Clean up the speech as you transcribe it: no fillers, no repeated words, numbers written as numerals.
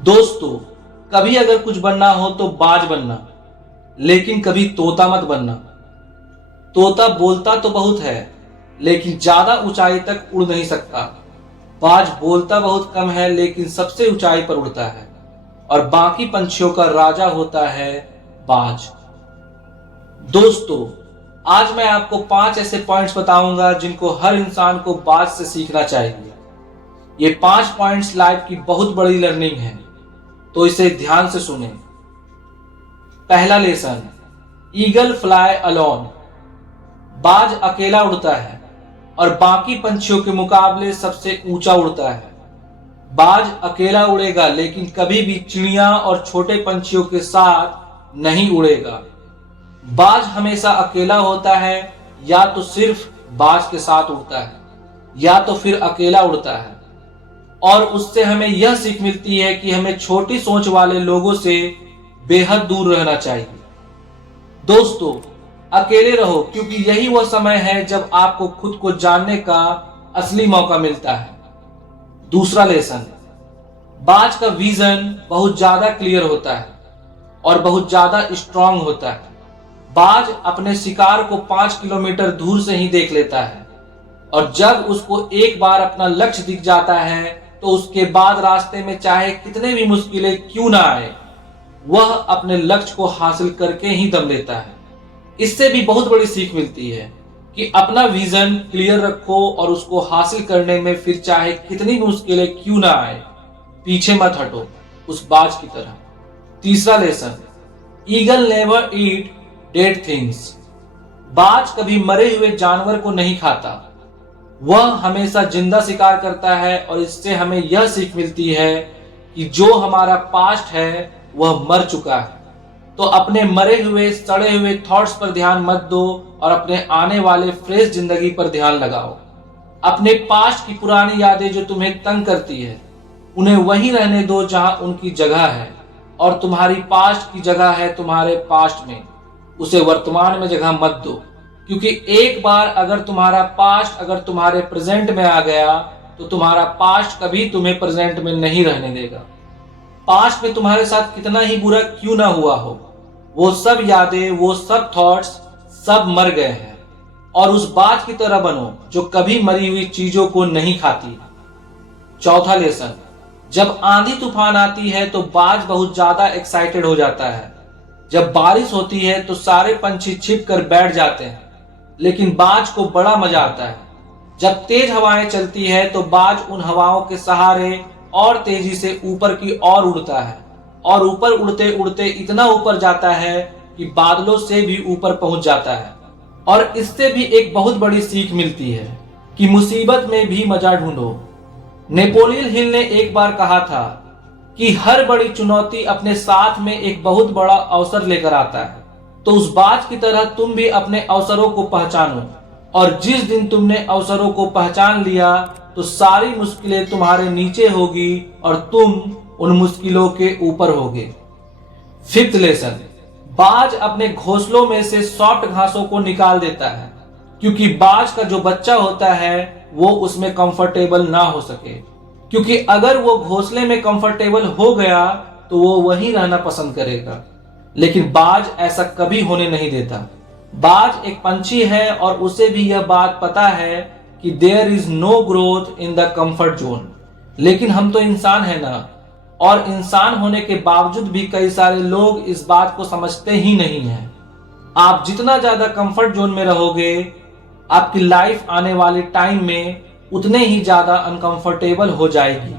दोस्तों, कभी अगर कुछ बनना हो तो बाज बनना, लेकिन कभी तोता मत बनना। तोता बोलता तो बहुत है, लेकिन ज्यादा ऊंचाई तक उड़ नहीं सकता। बाज बोलता बहुत कम है, लेकिन सबसे ऊंचाई पर उड़ता है और बाकी पंछियों का राजा होता है बाज। दोस्तों, आज मैं आपको 5 ऐसे पॉइंट्स बताऊंगा जिनको हर इंसान को बाज से सीखना चाहिए। ये 5 पॉइंट्स लाइफ की बहुत बड़ी लर्निंग है, तो इसे ध्यान से सुने। पहला लेसन, ईगल फ्लाई अलोन। बाज अकेला उड़ता है और बाकी पंछियों के मुकाबले सबसे ऊंचा उड़ता है। बाज अकेला उड़ेगा, लेकिन कभी भी चिड़िया और छोटे पंछियों के साथ नहीं उड़ेगा। बाज हमेशा अकेला होता है, या तो सिर्फ बाज के साथ उड़ता है या तो फिर अकेला उड़ता है। और उससे हमें यह सीख मिलती है कि हमें छोटी सोच वाले लोगों से बेहद दूर रहना चाहिए। दोस्तों, अकेले रहो, क्योंकि यही वह समय है जब आपको खुद को जानने का असली मौका मिलता है। दूसरा लेसन, बाज का विजन बहुत ज्यादा क्लियर होता है और बहुत ज्यादा स्ट्रांग होता है। बाज अपने शिकार को 5 किलोमीटर दूर से ही देख लेता है, और जब उसको एक बार अपना लक्ष्य दिख जाता है तो उसके बाद रास्ते में चाहे कितने भी मुश्किलें क्यों ना आए, वह अपने लक्ष्य को हासिल करके ही दम लेता है। इससे भी बहुत बड़ी सीख मिलती है कि अपना विजन क्लियर रखो और उसको हासिल करने में फिर चाहे कितनी मुश्किलें क्यों ना आए, पीछे मत हटो, उस बाज की तरह। तीसरा लेसन, ईगल नेवर ईट डेड थिंग्स। बाज कभी मरे हुए जानवर को नहीं खाता, वह हमेशा जिंदा शिकार करता है। और इससे हमें यह सीख मिलती है कि जो हमारा पास्ट है वह मर चुका है, तो अपने मरे हुए सड़े हुए थॉट्स पर ध्यान मत दो और अपने आने वाले फ्रेश जिंदगी पर ध्यान लगाओ। अपने पास्ट की पुरानी यादें जो तुम्हें तंग करती है, उन्हें वहीं रहने दो जहां उनकी जगह है, और तुम्हारी पास्ट की जगह है तुम्हारे पास्ट में, उसे वर्तमान में जगह मत दो। क्योंकि एक बार अगर तुम्हारा पास्ट अगर तुम्हारे प्रेजेंट में आ गया, तो तुम्हारा पास्ट कभी तुम्हें प्रेजेंट में नहीं रहने देगा। पास्ट में तुम्हारे साथ कितना ही बुरा क्यों ना हुआ हो, वो सब यादें, वो सब थॉट्स सब मर गए हैं। और उस बाज की तरह बनो जो कभी मरी हुई चीजों को नहीं खाती। चौथा लेसन, जब आंधी तूफान आती है तो बाज बहुत ज्यादा एक्साइटेड हो जाता है। जब बारिश होती है तो सारे पंछी छिप कर बैठ जाते हैं, लेकिन बाज को बड़ा मजा आता है। जब तेज हवाएं चलती है तो बाज उन हवाओं के सहारे और तेजी से ऊपर की ओर उड़ता है, और ऊपर उड़ते उड़ते इतना ऊपर जाता है कि बादलों से भी ऊपर पहुंच जाता है। और इससे भी एक बहुत बड़ी सीख मिलती है कि मुसीबत में भी मजा ढूंढो। नेपोलियन हिल ने एक बार कहा था कि हर बड़ी चुनौती अपने साथ में एक बहुत बड़ा अवसर लेकर आता है। तो उस बाज की तरह तुम भी अपने अवसरों को पहचानो, और जिस दिन तुमने अवसरों को पहचान लिया तो सारी मुश्किलें तुम्हारे नीचे होगी और तुम उन मुश्किलों के ऊपर होगे। फिफ्थ लेसन, बाज अपने घोंसलों में से सॉफ्ट घासों को निकाल देता है, क्योंकि बाज का जो बच्चा होता है वो उसमें कंफर्टेबल ना हो सके। क्योंकि अगर वो घोंसले में कंफर्टेबल हो गया तो वो वहीं रहना पसंद करेगा, लेकिन बाज ऐसा कभी होने नहीं देता। बाज एक पंछी है और उसे भी यह बात पता है कि there is no growth in the comfort zone. लेकिन हम तो इंसान है ना, और इंसान होने के बावजूद भी कई सारे लोग इस बात को समझते ही नहीं हैं। आप जितना ज्यादा कंफर्ट जोन में रहोगे, आपकी लाइफ आने वाले टाइम में उतने ही ज्यादा अनकंफर्टेबल हो जाएगी।